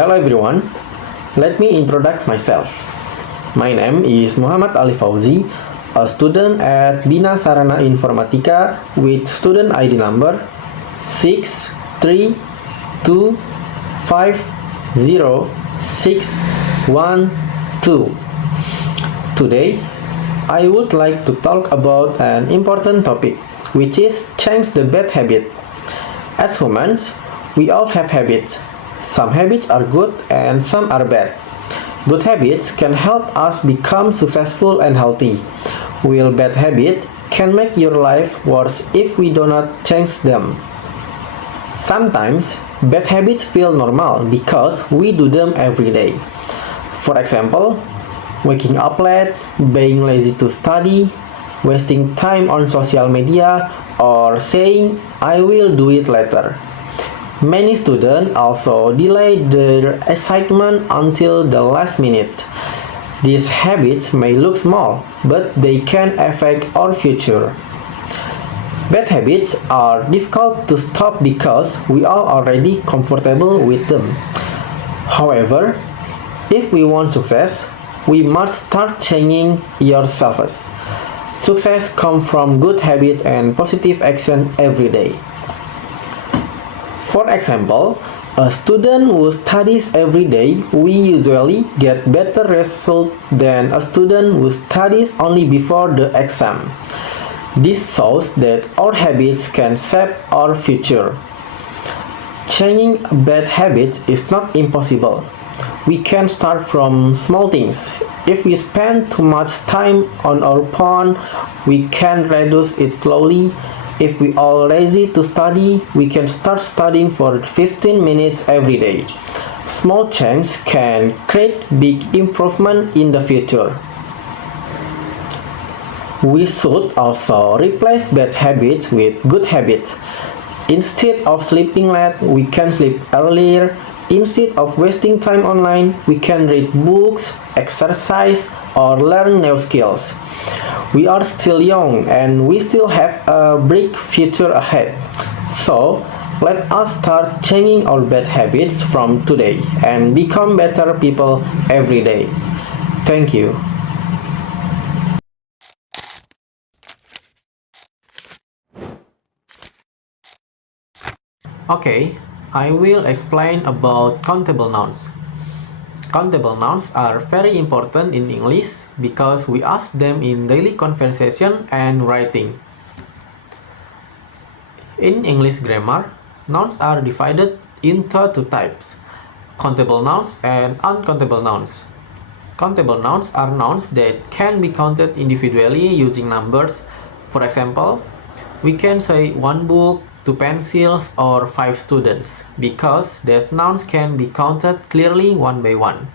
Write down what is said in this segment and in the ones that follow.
Hello everyone, let me introduce myself. My name is Muhammad Ali Fauzi, a student at Bina Sarana Informatika with student ID number 632506112. Today, I would like to talk about an important topic, which is change the bad habit. As humans, we all have habits. Some habits are good and some are bad. Good habits can help us become successful and healthy, while bad habits can make your life worse if we do not change them. Sometimes, bad habits feel normal because we do them every day. For example, waking up late, being lazy to study, wasting time on social media, or saying, "I will do it later." Many students also delay their assignment until the last minute. These habits may look small, but they can affect our future. Bad habits are difficult to stop because we are already comfortable with them. However, if we want success, we must start changing yourselves. Success comes from good habits and positive action every day. For example, a student who studies every day will usually get better results than a student who studies only before the exam. This shows that our habits can shape our future. Changing bad habits is not impossible. We can start from small things. If we spend too much time on our phone, we can reduce it slowly. If we are lazy to study, we can start studying for 15 minutes every day. Small changes can create big improvement in the future. We should also replace bad habits with good habits. Instead of sleeping late, we can sleep earlier. Instead of wasting time online, we can read books, exercise, or learn new skills. We are still young and we still have a bright future ahead. So, let us start changing our bad habits from today and become better people every day. Thank you. Okay, I will explain about countable nouns. Countable nouns are very important in English because we ask them in daily conversation and writing. In English grammar, nouns are divided into two types, countable nouns and uncountable nouns. Countable nouns are nouns that can be counted individually using numbers. For example, we can say one book, two pencils, or 5 students because these nouns can be counted clearly one by one.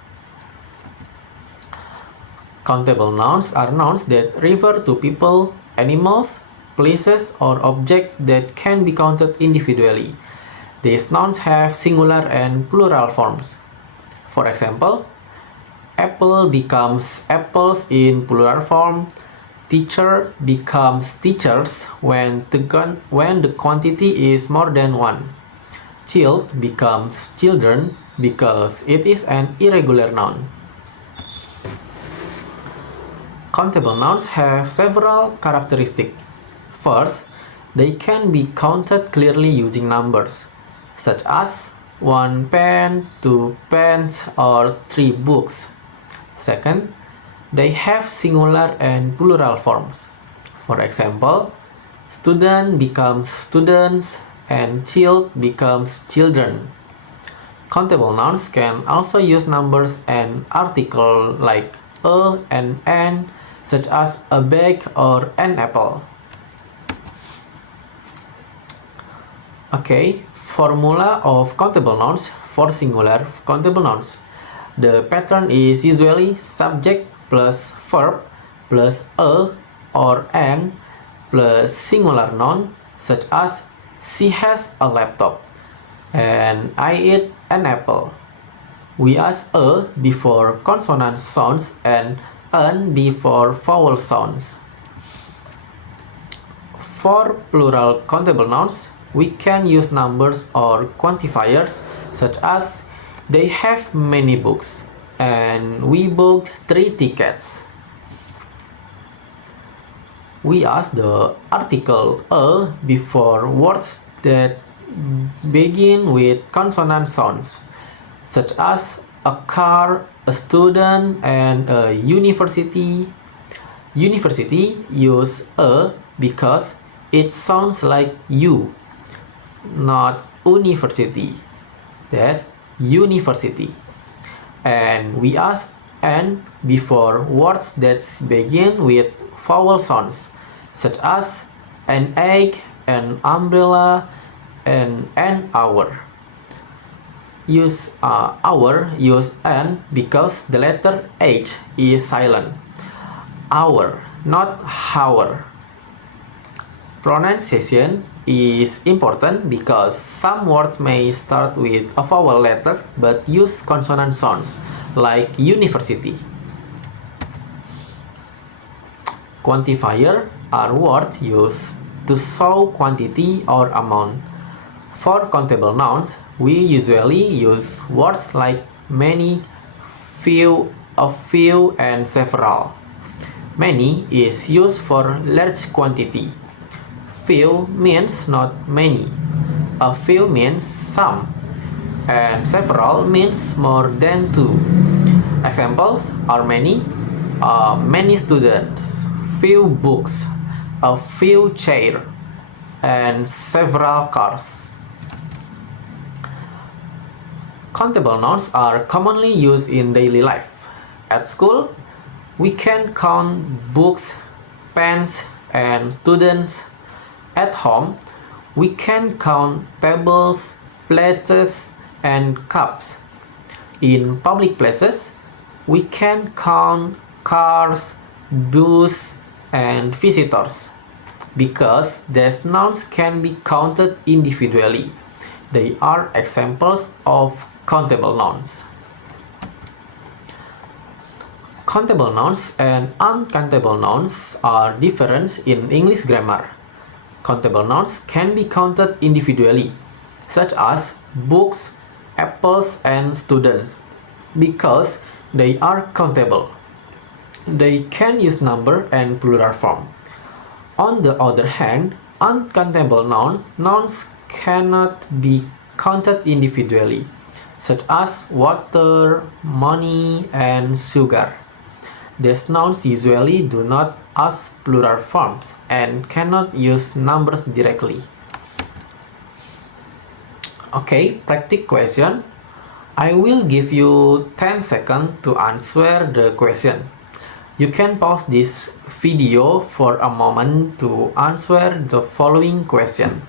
Countable nouns are nouns that refer to people, animals, places, or objects that can be counted individually. These nouns have singular and plural forms. For example, apple becomes apples in plural form. Teacher becomes teachers when the quantity is more than one. Child becomes children because it is an irregular noun. Countable nouns have several characteristics. First, they can be counted clearly using numbers, such as 1 pen, 2 pens, or 3 books. Second, they have singular and plural forms. For example, student becomes students and child becomes children. Countable nouns can also use numbers and articles like a and an, such as a bag or an apple. Okay, formula of countable nouns for singular countable nouns. The pattern is usually subject plus verb plus a or an plus singular noun such as she has a laptop and I eat an apple. We add a before consonant sounds and an before vowel sounds. For plural countable nouns, we can use numbers or quantifiers such as They have many books, and we booked 3 tickets. We ask the article a before words that begin with consonant sounds, such as a car, a student, and a university. University use a because it sounds like U, not university. That's university. And we ask N before words that begin with vowel sounds, such as an egg, an umbrella, and an hour. Use N because the letter H is silent. Hour, not hour. Pronunciation is important because some words may start with a vowel letter but use consonant sounds, like university. Quantifier are words used to show quantity or amount. For countable nouns, we usually use words like many, few, a few, and several. Many is used for large quantity. Few means not many. A few means some. And several means more than 2. Examples are many students, few books, a few chairs, and several cars. Countable nouns are commonly used in daily life. At school, we can count books, pens, and students. At home, we can count tables, plates, and cups. In public places, we can count cars, buses, and visitors. Because these nouns can be counted individually, they are examples of countable nouns. Countable nouns and uncountable nouns are different in English grammar. Countable nouns can be counted individually, such as books, apples, and students, because they are countable. They can use number and plural form. On the other hand, uncountable nouns cannot be counted individually, such as water, money, and sugar. These nouns usually do not use plural forms and cannot use numbers directly. Okay, practice question. I will give you 10 seconds to answer the question. You can pause this video for a moment to answer the following question.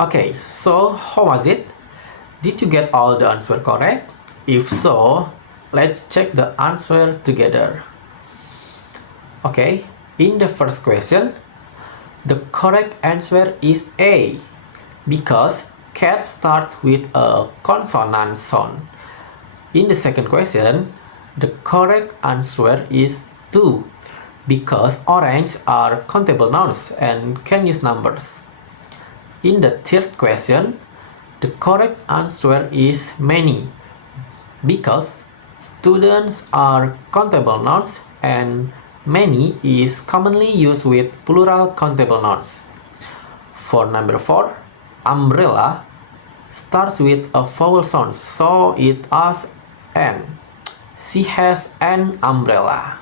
Okay, so how was it? Did you get all the answer correct? If so, let's check the answer together. Okay, in the first question, the correct answer is A, because cat starts with a consonant sound. In the second question, the correct answer is 2, because orange are countable nouns and can use numbers. In the third question, the correct answer is many, because students are countable nouns and many is commonly used with plural countable nouns. For number 4, umbrella starts with a vowel sound, so it has N. She has an umbrella.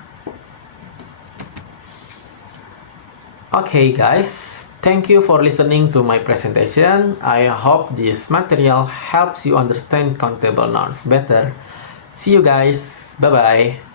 Okay guys, thank you for listening to my presentation. I hope this material helps you understand countable nouns better. See you guys. Bye bye.